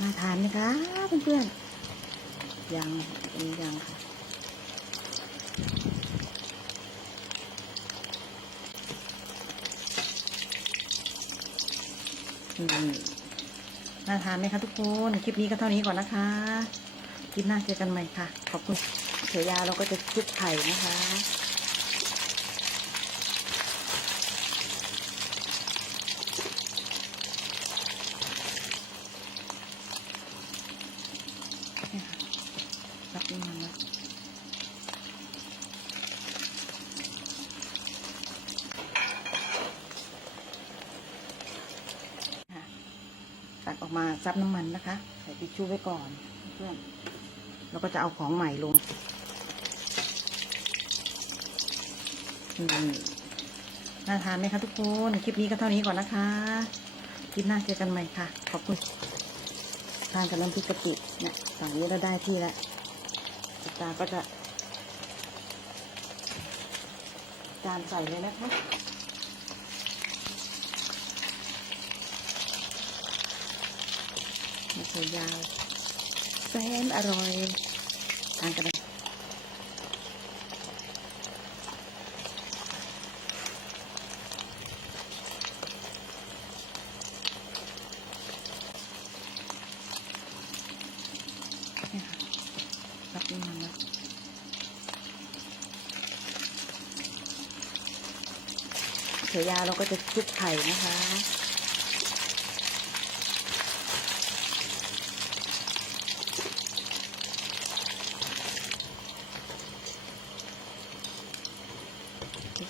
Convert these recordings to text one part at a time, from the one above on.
มาทานไหมคะเพื่อนๆยังอันนี้ยังค่ะอืมน่าทานไหมคะทุกคน คลิปนี้ก็เท่านี้ก่อนนะคะ คลิปหน้าเจอกันใหม่ค่ะ ขอบคุณเขียยาเราก็จะชุบไข่นะคะ นี่ค่ะรับน้ำมันแล้วค่ะ ตักออกมาซับน้ำมันนะคะ ใส่ทิชชู่ไว้ก่อนเพื่อนแล้วก็จะเอาของใหม่ลงน่าทานไหมคะทุกคน คลิปนี้ก็เท่านี้ก่อนนะคะ คลิปหน้าเจอกันใหม่ค่ะ ขอบคุณทานกับน้ำพริกกะปิเนี่ยฝั่งนี้เราได้ที่แล้วจิตาก็จะจานใส่เลยนะคะ มะเขือยาวแสนอร่อยทานกันเลยเนี่ค่ะรับมันแล้วเขียวยาวเราก็จะชุบไข่นะคะ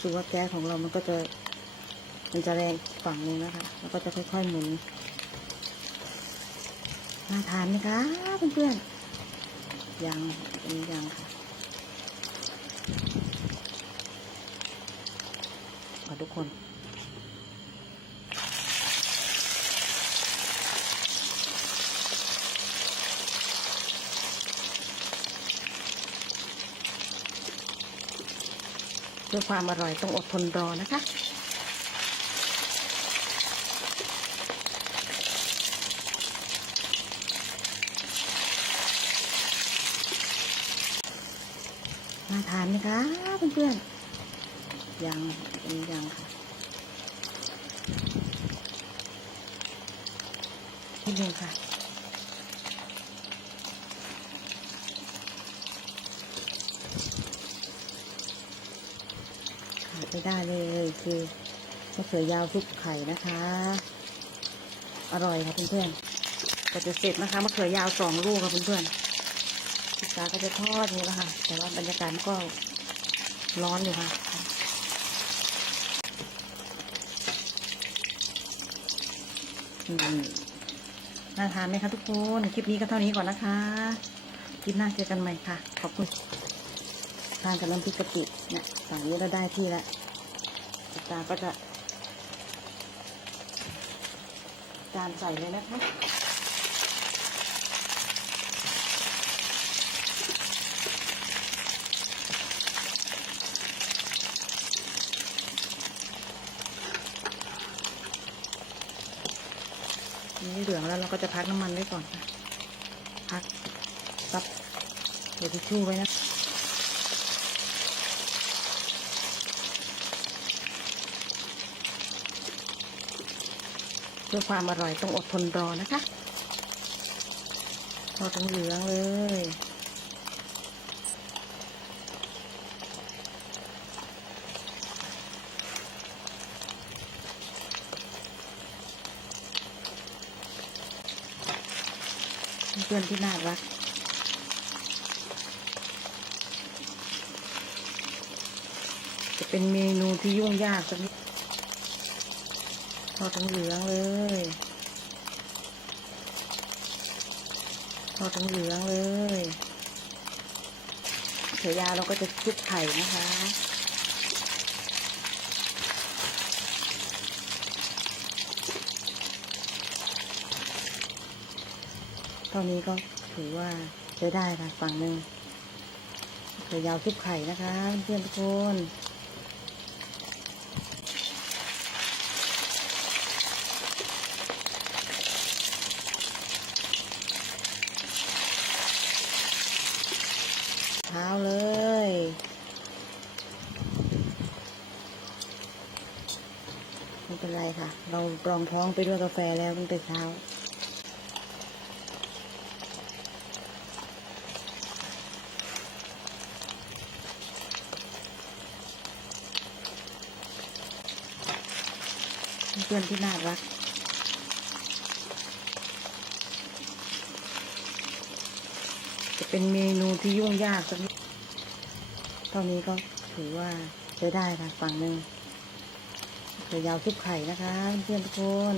สึกว่าแก๊สของเรามันก็จะ มันจะแรงฝั่งนึงนะคะ แล้วก็จะค่อยๆหมุนมาทานไหมคะเพื่อนๆยังอันนี้ยังค่ะขอทุกคน พื่อความอร่อยต้องอดทนรอนะคะ มาทานไหมคะเพื่อนๆยังอันนี้ยังค่ะนิดนึงค่ะ ขาด ไม่ได้เลยคือมะเขือยาวซุปไข่นะคะ อร่อยค่ะเพื่อนๆก็จะเสร็จนะคะมะเขือยาวสองลูกค่ะเพื่อนๆพิซซ่าก็จะทอดนี่แหละค่ะแต่ว่าบรรยากาศก็ร้อนอยู่ค่ะน่าทานไหมคะทุกคน คลิปนี้ก็เท่านี้ก่อนนะคะ คลิปหน้าเจอกันใหม่ค่ะ ขอบคุณ ทานกับน้ำพริกกะปิเนี่ยฝั่งนี้เราได้ที่แล้วตาก็จะจานใส่เลยนะคะนี่เหลืองแล้วเราก็จะพักน้ำมันไว้ก่อนพักซับเดี๋ยวทิชชู่ไว้นะ เพื่อความอร่อยต้องอดทนรอนะคะทอดทั้งเหลืองเลย เพื่อนที่น่ารักจะเป็นเมนูที่ยุ่งยากสักนิด ทอดทั้งเหลืองเลยทอดทั้งเหลืองเลยเขียวยาเราก็จะชุบไข่นะคะตอนนี้ก็ถือว่าใช้ได้ค่ะฝั่งหนึ่งเขียวยาวชุบไข่นะคะเพื่อนทุกคน เช้าเลย ไม่เป็นไรค่ะ เรากรองท้องไปด้วยกาแฟแล้วตั้งแต่เช้าเพื่อนที่น่ารัก เป็นเมนูที่ยุ่งยากสักนิดเท่านี้ก็ถือว่าใช้ได้ค่ะฝั่งหนึ่งเดี๋ยาวซุปไข่นะคะเพื่อนทุกคน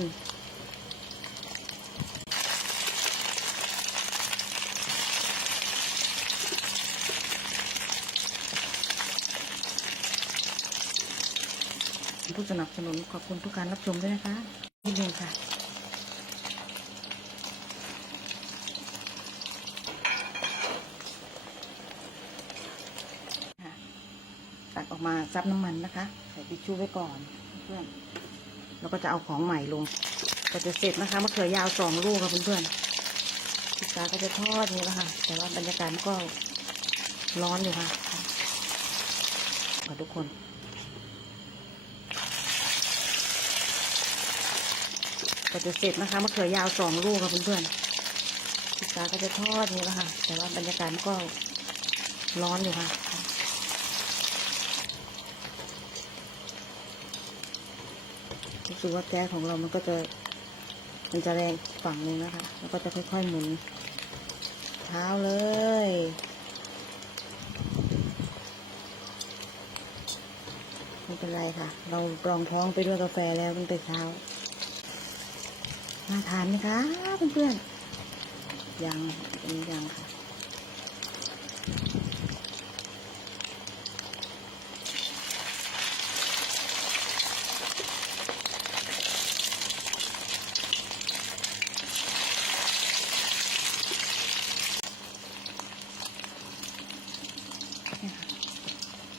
ผู้สนับสนุนขอบคุณทุกการรับชมด้วยนะคะที่นึงค่ะตักออก มาซับน้ำมันนะคะ ใส่ทิชชู่ไว้ก่อนเพื่อนแล้วก็จะเอาของใหม่ลง ก็จะเสร็จนะคะมะเขือยาวสองลูกค่ะเพื่อนๆพิซซ่าก็จะทอดนี้แล้วค่ะ แต่ว่าบรรยากาศก็ร้อนอยู่ค่ะขอทุกคนก็จะเสร็จนะคะมะเขือยาวสองลูกค่ะเพื่อนๆพิซซ่าก็จะทอดนี้แล้วค่ะ แต่ว่าบรรยากาศก็ร้อนอยู่ค่ะ รู้สึกว่าแก๊สของเรามันก็จะ มันจะแรงฝั่งนึงนะคะ แล้วก็จะค่อยๆหมุน เท้าเลย ไม่เป็นไรค่ะ เรารองท้องไปด้วยกาแฟแล้วตั้งแต่เช้าน่าทานไหมคะเพื่อนๆยังอันนี้ยังค่ะ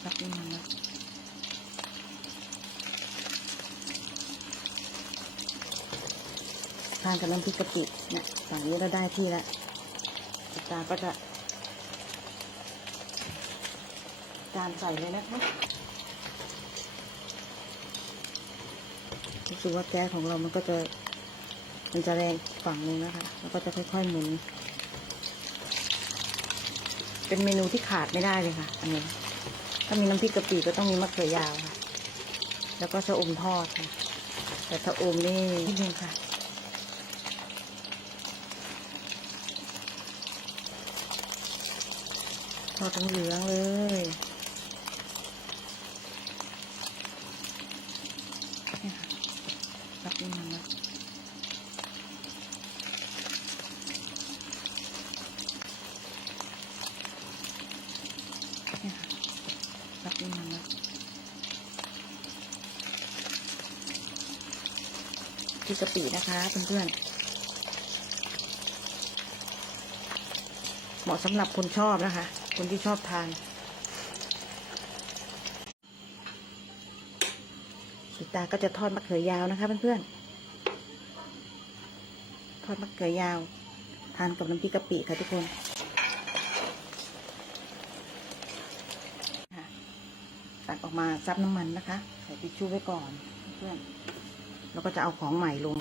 รับน้ำมันแล้วทานกับน้ำพริกกะปิเนี่ยฝั่งนี้เราได้ที่แล้วติตาก็จะจานใส่เลยนะคะรู้สึกว่าแก๊สของเรามันก็จะ มันจะแรงฝั่งนึงนะคะ แล้วก็จะค่อยๆหมุน เป็นเมนูที่ขาดไม่ได้เลยค่ะ อันนี้ ถ้ามีน้ำพริกกะปิก็ต้องมีมะเขือยาวค่ะ แล้วก็ชะอมทอดค่ะ แต่ชะอมนี่นิดนึงค่ะ อดทั้งเหลืองเลย นี่ค่ะรับมันแล้วเนี่ค่ะรับมันแล้วที่กะปินะคะเพื่อนๆเหมาะสำหรับคนชอบนะคะ คนที่ชอบทาน สีตาก็จะทอดมะเขือยาวนะคะเพื่อนๆ ทอดมะเขือยาว ทานกับน้ำพริกกะปิค่ะทุกคนตักออกมาซับน้ำมันนะคะ ใส่ทิชชู่ไว้ก่อนเพื่อน แล้วก็จะเอาของใหม่ลง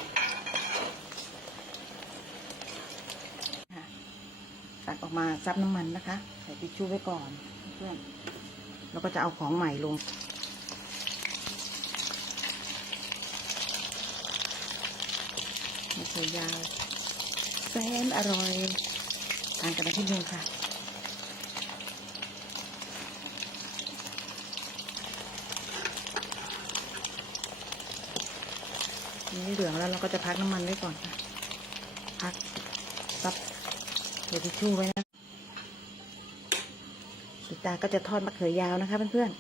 ค่ะ ตัก ออกมาซับน้ำมันนะคะ ใส่ทิชชู่ไว้ก่อนเพื่อนแล้วก็จะเอาของใหม่ลงมะเขือยาวแสนอร่อยทานกันที่นึงค่ะนี่เหลืองแล้วเราก็จะพักน้ำมันไว้ก่อนค่ะ พักซับ ดี๋ยวทิชชู่ไว้นะสุตาก็จะทอดมะเขือยาวนะคะเพื่อน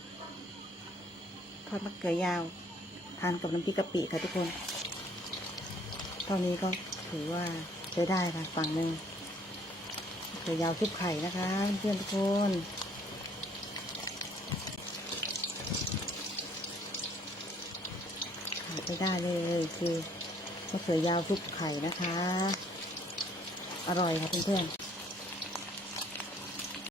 ๆ ทอดมะเขือยาว ทานกับน้ำพริกกะปิค่ะทุกคนเท่านี้ก็ถือว่าใช้ได้ค่ะฝั่งหนึ่งมะเขือยาวซุปไข่นะคะเพื่อนๆทุกคนขาดไม่ได้เลยคือมะเขือยาวซุปไข่นะคะ อร่อยค่ะเพื่อนๆ